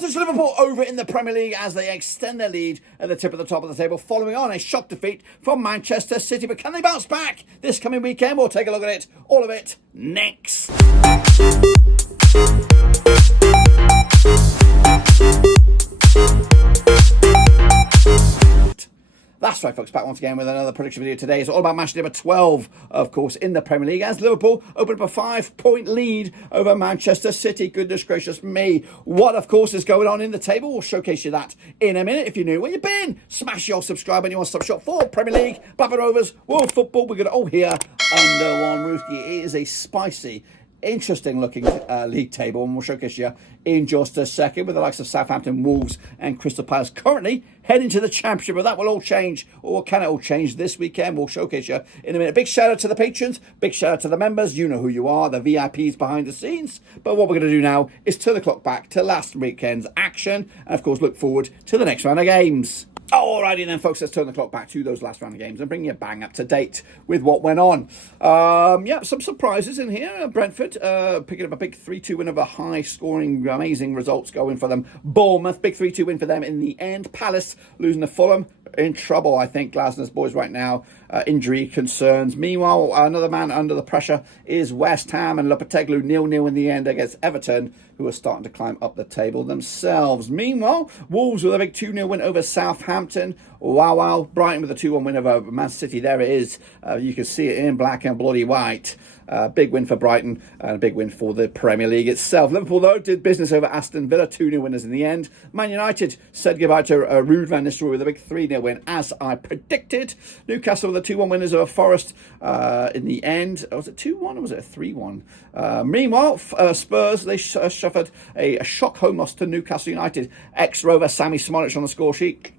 advantage Liverpool over in the Premier League as they extend their lead at the tip of the top of the table, following on a shock defeat from Manchester City. But can they bounce back this coming weekend? We'll take a look at it, all of it, next. That's right, folks, back once again with another prediction video today. It's all about match number 12, of course, in the Premier League, as Liverpool open up a 5-point lead over Manchester City. Goodness gracious me. What, of course, is going on in the table? We'll showcase you that in a minute. If you're new, where you been? Smash your subscribe and you want to stop shop for Premier League, Baba Rovers, World Football. We're going to all here under one roof. It is a spicy, interesting looking league table, and we'll showcase you in just a second with the likes of Southampton, Wolves and Crystal Palace currently heading to the Championship. But that will all change, or can it all change this weekend? We'll showcase you in a minute. Big shout out to the patrons, big shout out to the members. You know who you are, the VIPs behind the scenes. But what we're going to do now is turn the clock back to last weekend's action and of course look forward to the next round of games. Alrighty then, folks, let's turn the clock back to those last round of games and bring you bang up to date with what went on. Some surprises in here. Brentford picking up a big 3-2 win over high-scoring, amazing results going for them. Bournemouth, big 3-2 win for them in the end. Palace losing to Fulham. In trouble, I think, Glasner's boys right now. Injury concerns. Meanwhile, another man under the pressure is West Ham, and Lopetegui 0-0 in the end against Everton, who are starting to climb up the table themselves. Meanwhile, Wolves with a big 2-0 win over Southampton. Wow. Brighton with a 2-1 win over Man City. There it is. You can see it in black and bloody white. Big win for Brighton and a big win for the Premier League itself. Liverpool, though, did business over Aston Villa, 2-0 winners in the end. Man United said goodbye to Ruud van Nistelrooy with a big 3-0 win, as I predicted. Newcastle with a 2-1 winners over Forest in the end. Was it 2-1 or was it a 3-1? Meanwhile, Spurs, they suffered a shock home loss to Newcastle United. Ex-Rover Sammy Smolich on the score sheet.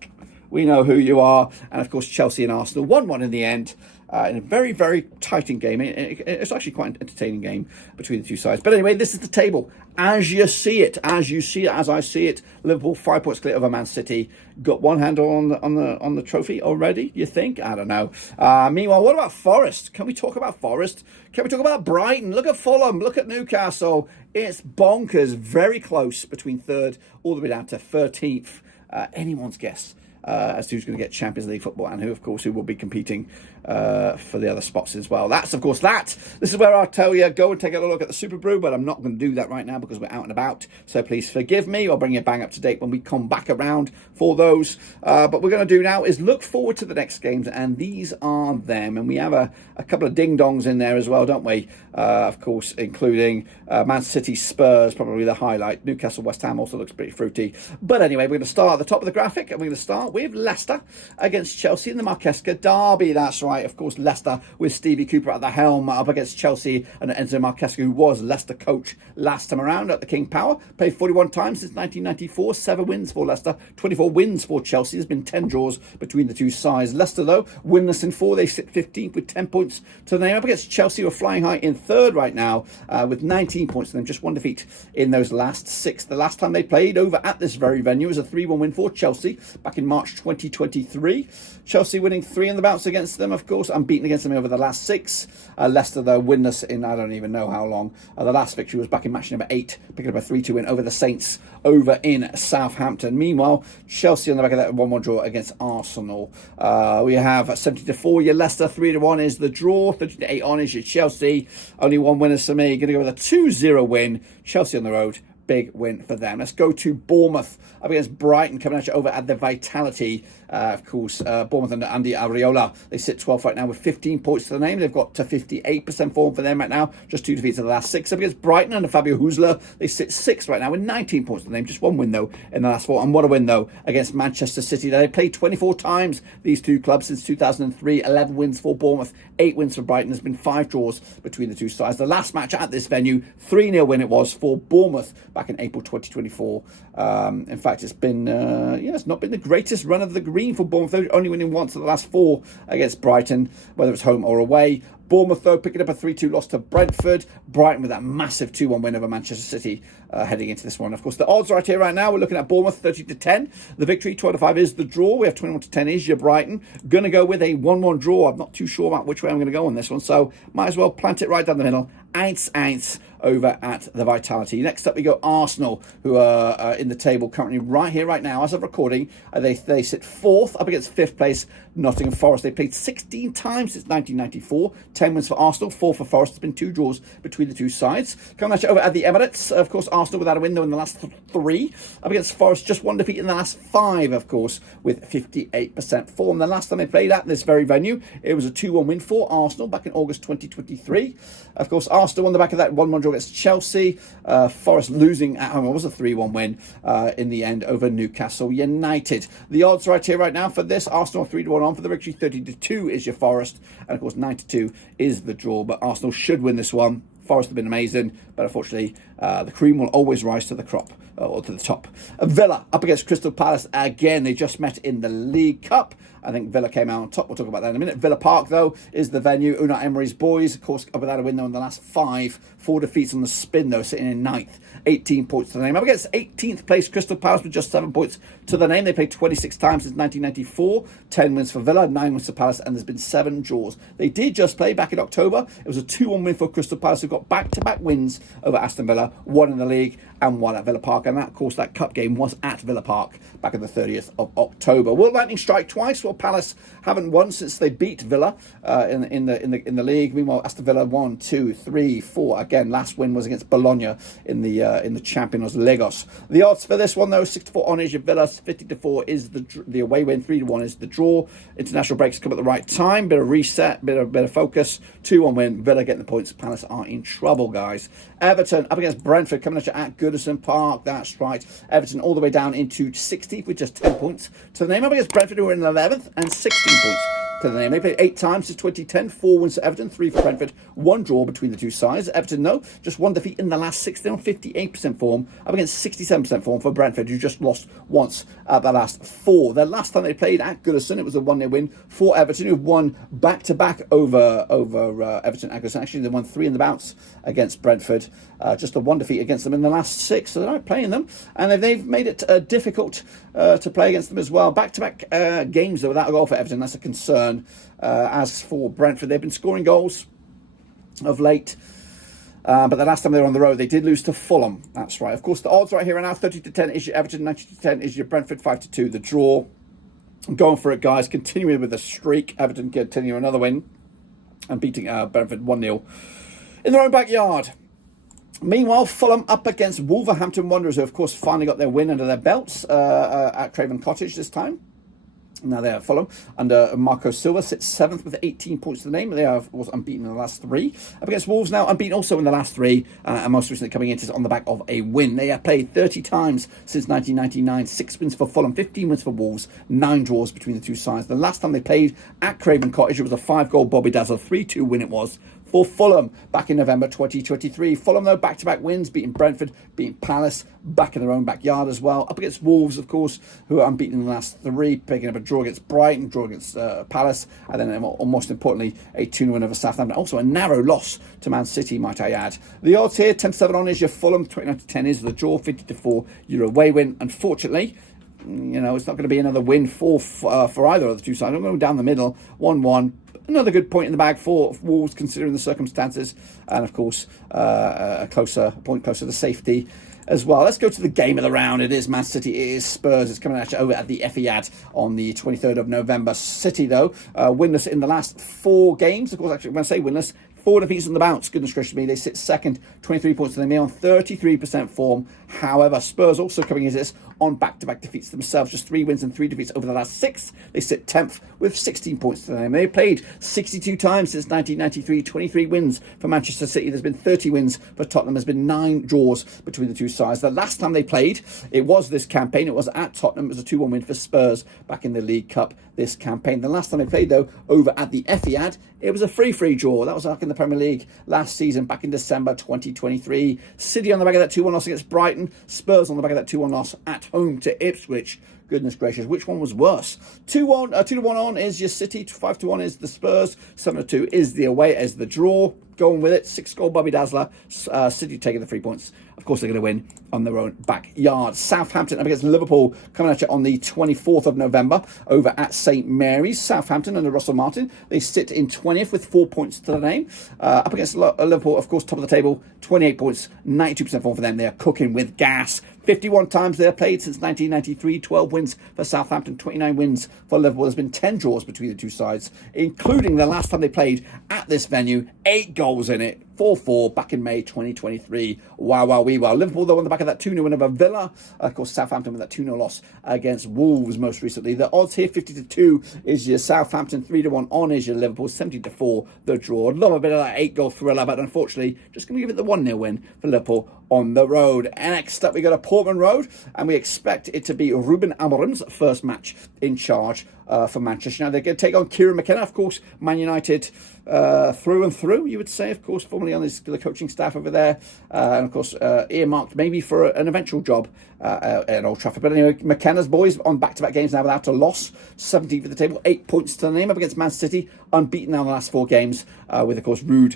We know who you are. And, of course, Chelsea and Arsenal 1-1 in the end. In a very, very tight game. It's actually quite an entertaining game between the two sides. But anyway, this is the table as you see it, as I see it. Liverpool 5 points clear over Man City. Got one handle on the trophy already, you think? I don't know. Meanwhile, what about Forest? Can we talk about Forest? Can we talk about Brighton? Look at Fulham. Look at Newcastle. It's bonkers. Very close between third all the way down to 13th. Anyone's guess as to who's going to get Champions League football and who will be competing for the other spots as well. That's, of course, that. This is where I'll tell you, go and take a look at the Super Brew, but I'm not going to do that right now because we're out and about. So please forgive me. I'll bring you bang up to date when we come back around for those. But what we're going to do now is look forward to the next games, and these are them. And we have a couple of ding-dongs in there as well, don't we? Of course, including Man City Spurs, probably the highlight. Newcastle West Ham also looks pretty fruity. But anyway, we're going to start at the top of the graphic, and we're going to start with Leicester against Chelsea in the Marquesca Derby. That's right, of course, Leicester with Stevie Cooper at the helm up against Chelsea and Enzo Marquesca, who was Leicester coach last time around at the King Power. Played 41 times since 1994, 7 wins for Leicester, 24 wins for Chelsea. There's been 10 draws between the two sides. Leicester, though, winless in 4. They sit 15th with 10 points to the name. Up against Chelsea, who are flying high in third right now with 19 points to them. Just one defeat in those last 6. The last time they played over at this very venue was a 3-1 win for Chelsea back in March 2023. Chelsea winning 3 in the bounce against them, of course, unbeaten against them over the last 6. Leicester, though, winless in I don't even know how long. The last victory was back in match number 8, picking up a 3-2 win over the Saints over in Southampton. Meanwhile, Chelsea on the back of that 1-1 draw against Arsenal. We have 70-4 your Leicester, 3-1 is the draw, 30-8 on is your Chelsea. Only one winners for me. Going to go with a 2-0 win. Chelsea on the road. Big win for them. Let's go to Bournemouth up against Brighton, coming at you over at the Vitality. Of course, Bournemouth under Andy Areola. They sit 12th right now with 15 points to the name. They've got to 58% form for them right now. Just 2 defeats of the last 6. Up against Brighton under Fabio Husler. They sit 6th right now with 19 points to the name. Just 1 win, though, in the last 4. And what a win, though, against Manchester City. They played 24 times, these two clubs, since 2003. 11 wins for Bournemouth, 8 wins for Brighton. There's been 5 draws between the two sides. The last match at this venue, 3-0 win it was for Bournemouth back in April 2024. In fact, it's been it's not been the greatest run of the green for Bournemouth. They're only winning once of the last 4 against Brighton, whether it's home or away. Bournemouth, though, picking up a 3-2 loss to Brentford. Brighton with that massive 2-1 win over Manchester City heading into this one. Of course, the odds right here right now, we're looking at Bournemouth 30-10. The victory, 12-5 is the draw. We have 21-10 is your Brighton. Going to go with a 1-1 draw. I'm not too sure about which way I'm going to go on this one, so might as well plant it right down the middle. Eins. over at the Vitality. Next up, we go Arsenal, who are in the table currently right here, right now, as of recording. They sit 4th up against 5th place Nottingham Forest. They played 16 times since 1994. 10 wins for Arsenal, 4 for Forest. There's been 2 draws between the two sides. Coming at you over at the Emirates, of course, Arsenal without a win though in the last 3. Up against Forest, just 1 defeat in the last 5, of course, with 58% form. The last time they played at this very venue, it was a 2-1 win for Arsenal back in August 2023. Of course, Arsenal on the back of that 1-1 draw against Chelsea. Forest losing at home. It was a 3-1 win in the end over Newcastle United. The odds right here, right now for this, Arsenal 3-1 on for the victory. 30-2 is your Forest. And of course, 9-2 is the draw. But Arsenal should win this one. Forest have been amazing, but unfortunately, the cream will always rise to the crop, or to the top. Villa up against Crystal Palace again. They just met in the League Cup. I think Villa came out on top. We'll talk about that in a minute. Villa Park, though, is the venue. Unai Emery's boys, of course, up without a win, though, in the last 5. 4 defeats on the spin, though, sitting in 9th. 18 points to the name. Up against 18th place Crystal Palace with just 7 points to the name. They played 26 times since 1994. 10 wins for Villa, 9 wins for Palace, and there's been 7 draws. They did just play back in October. It was a 2-1 win for Crystal Palace, who got back-to-back wins over Aston Villa, 1 in the league and 1 at Villa Park. And that, of course, that cup game was at Villa Park back on the 30th of October. Will Lightning strike twice? Well, Palace haven't won since they beat Villa in the league. Meanwhile, Aston Villa 1, 2, 3, 4. Again, last win was against Bologna in the Champions Lagos. The odds for this one, though, 6-4 on is your Villa, 50-4 is the away win, 3-1 is the draw. International breaks come at the right time. Bit of reset, bit of focus. 2-1 win. Villa getting the points. Palace are in trouble, guys. Everton up against Brentford, coming at you at Goodison Park. That's right. Everton all the way down into 60th with just 10 points to the name. Up against Brentford, who are in 11th and 16 points to the name. They played 8 times since 2010. 4 wins for Everton, 3 for Brentford. 1 draw between the two sides. Everton, no, just 1 defeat in the last 6. They're on 58% form, up against 67% form for Brentford, who just lost once at the last 4. The last time they played at Goodison, it was a 1-0 win for Everton, who won back-to-back over Everton at Goodison. Actually, they won 3 in the bounce against Brentford. Just a 1 defeat against them in the last 6, so they're not playing them. And they've made it difficult to play against them as well. Back-to-back games, though, without a goal for Everton. That's a concern. As for Brentford, they've been scoring goals of late. But the last time they were on the road, they did lose to Fulham. That's right. Of course, the odds right here are now 30-10 is your Everton, 90-10 is your Brentford, 5-2 the draw. I'm going for it, guys. Continuing with the streak. Everton continue another win and beating Brentford 1-0 in their own backyard. Meanwhile, Fulham up against Wolverhampton Wanderers, who of course finally got their win under their belts at Craven Cottage this time. Now they are Fulham under Marco Silva, sits 7th with 18 points to the name. They are, of course, unbeaten in the last 3. Up against Wolves now, unbeaten also in the last 3, and most recently coming into on the back of a win. They have played 30 times since 1999, 6 wins for Fulham, 15 wins for Wolves, 9 draws between the two sides. The last time they played at Craven Cottage, it was a 5-goal Bobby Dazzle, 3-2 win it was for Fulham back in November 2023. Fulham, though, back-to-back wins, beating Brentford, beating Palace, back in their own backyard as well. Up against Wolves, of course, who are unbeaten in the last 3, picking up a draw against Brighton, draw against Palace, and then, most importantly, a 2-0 win over Southampton. Also a narrow loss to Man City, might I add. The odds here, 10-7 on is your Fulham, 29-10 is the draw, 50-4 your away win. Unfortunately, it's not going to be another win for either of the two sides. I'm going to go down the middle, 1-1. Another good point in the bag for Wolves, considering the circumstances, and of course, a point closer to safety as well. Let's go to the game of the round. It is Man City, it is Spurs. It's coming at you over at the Etihad on the 23rd of November. City, though, winless in the last 4 games. Of course, actually, when I say winless, 4 defeats on the bounce. Goodness gracious me. They sit 2nd, 23 points to them. They're on 33% form. However, Spurs also coming into this on back-to-back defeats themselves. Just 3 wins and 3 defeats over the last 6. They sit 10th with 16 points to them. They've played 62 times since 1993. 23 wins for Manchester City. There's been 30 wins for Tottenham. There's been 9 draws between the two sides. The last time they played, it was this campaign. It was at Tottenham. It was a 2-1 win for Spurs back in the League Cup this campaign. The last time they played, though, over at the Etihad, it was a 3-3 draw. That was like in the Premier League last season, back in December 2023. City on the back of that 2-1 loss against Brighton. Spurs on the back of that 2-1 loss at home to Ipswich. Goodness gracious, which one was worse? 2-1 on is your City, 5-1 is the Spurs, 7-2 is the away as the draw. going with it. 6-goal Bobby Dazzler. City taking the 3 points. Of course, they're going to win on their own backyard. Southampton up against Liverpool coming at you on the 24th of November over at St Mary's. Southampton under Russell Martin. They sit in 20th with 4 points to the name. Up against Liverpool, of course, top of the table, 28 points, 92% form for them. They are cooking with gas. 51 times they have played since 1993. 12 wins for Southampton, 29 wins for Liverpool. There's been 10 draws between the two sides, including the last time they played at this venue. 8 goals in it. 4-4 back in May 2023. Wow, wow, wee, wow. Liverpool, though, on the back of that 2-0 win over Villa. Of course, Southampton with that 2-0 loss against Wolves most recently. The odds here, 50-2 is your Southampton, 3-1 on is your Liverpool, 70-4 the draw. Love a bit of that 8-goal thriller, but unfortunately, just going to give it the 1-0 win for Liverpool on the road. And next up, we go to Portman Road, and we expect it to be Ruben Amorim's first match in charge for Manchester. Now, they're going to take on Kieran McKenna, of course, Man United through and through, you would say, of course, formerly on the coaching staff over there, and of course earmarked maybe for an eventual job at Old Trafford. But anyway, McKenna's boys on back-to-back games now without a loss, 17th at the table, 8 points to the name, up against Man City, unbeaten now in the last 4 games, with of course Rude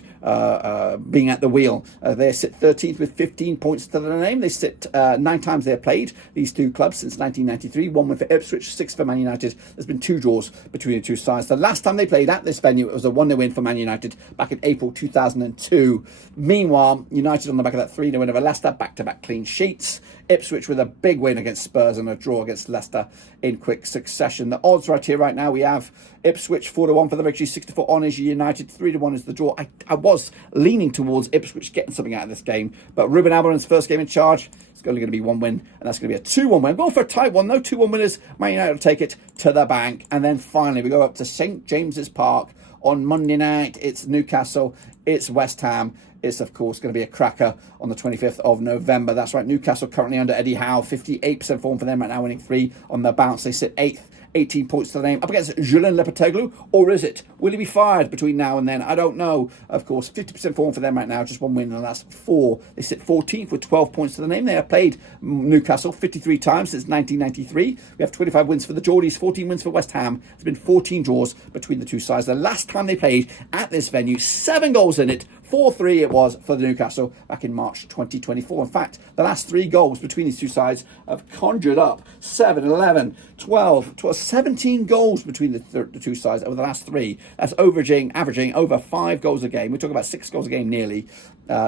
being at the wheel. They sit 13th with 15 points to the name. They sit 9 times they've played, these two clubs, since 1993. 1 win for Ipswich, 6 for Man United. There's been 2 draws between the two sides. The last time they played at this venue, it was a 1-0 win for Man United back in April 2002. Meanwhile, United on the back of that 3-0 win over Leicester, back-to-back clean sheets. Ipswich with a big win against Spurs and a draw against Leicester in quick succession. The odds right here right now, we have Ipswich 4-1 for the victory, 6-4 on is United, 3-1 is the draw. I was leaning towards Ipswich getting something out of this game, but Ruben Amorim's first game in charge, it's only going to be 1 win, and that's going to be a 2-1 win. Go for a tight one, though. 2-1 winners. Man United will take it to the bank. And then finally, we go up to St James's Park on Monday night. It's Newcastle, it's West Ham. It's, of course, going to be a cracker on the 25th of November. That's right, Newcastle currently under Eddie Howe, 58% form for them right now, winning 3 on the bounce. They sit 8th, 18 points to the name, up against Julian Lopetegui, or is it? Will he be fired between now and then? I don't know. Of course, 50% form for them right now, just 1 win in the last 4. They sit 14th with 12 points to the name. They have played Newcastle 53 times since 1993. We have 25 wins for the Geordies, 14 wins for West Ham. There's been 14 draws between the two sides. The last time they played at this venue, 7 goals in it, 4-3 it was for the Newcastle back in March 2024. In fact, the last 3 goals between these two sides have conjured up 7, 11, 12, 17 goals between the two sides over the last 3. That's averaging over 5 goals a game. We're talking about 6 goals a game nearly.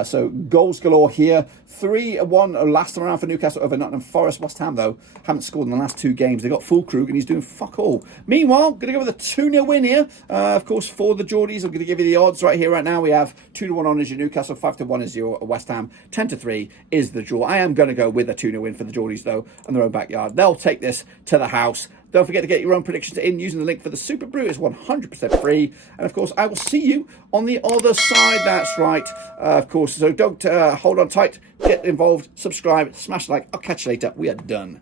So goals galore here. 3-1 last time around for Newcastle over Nottingham Forest. West Ham, though, haven't scored in the last 2 games. They got Fulkrug and he's doing fuck all. Meanwhile, going to go with a 2-0 win here. Of course, for the Geordies, I'm going to give you the odds right here, right now. We have 2-1 on is your Newcastle, 5-1 is your West Ham, 10-3 is the draw. I am going to go with a 2-0 win for the Geordies, though, on their own backyard. They'll take this to the house. Don't forget to get your own predictions in using the link for the Super Brew. It's 100% free. And, of course, I will see you on the other side. That's right. Of course, so don't hold on tight. Get involved. Subscribe. Smash like. I'll catch you later. We are done.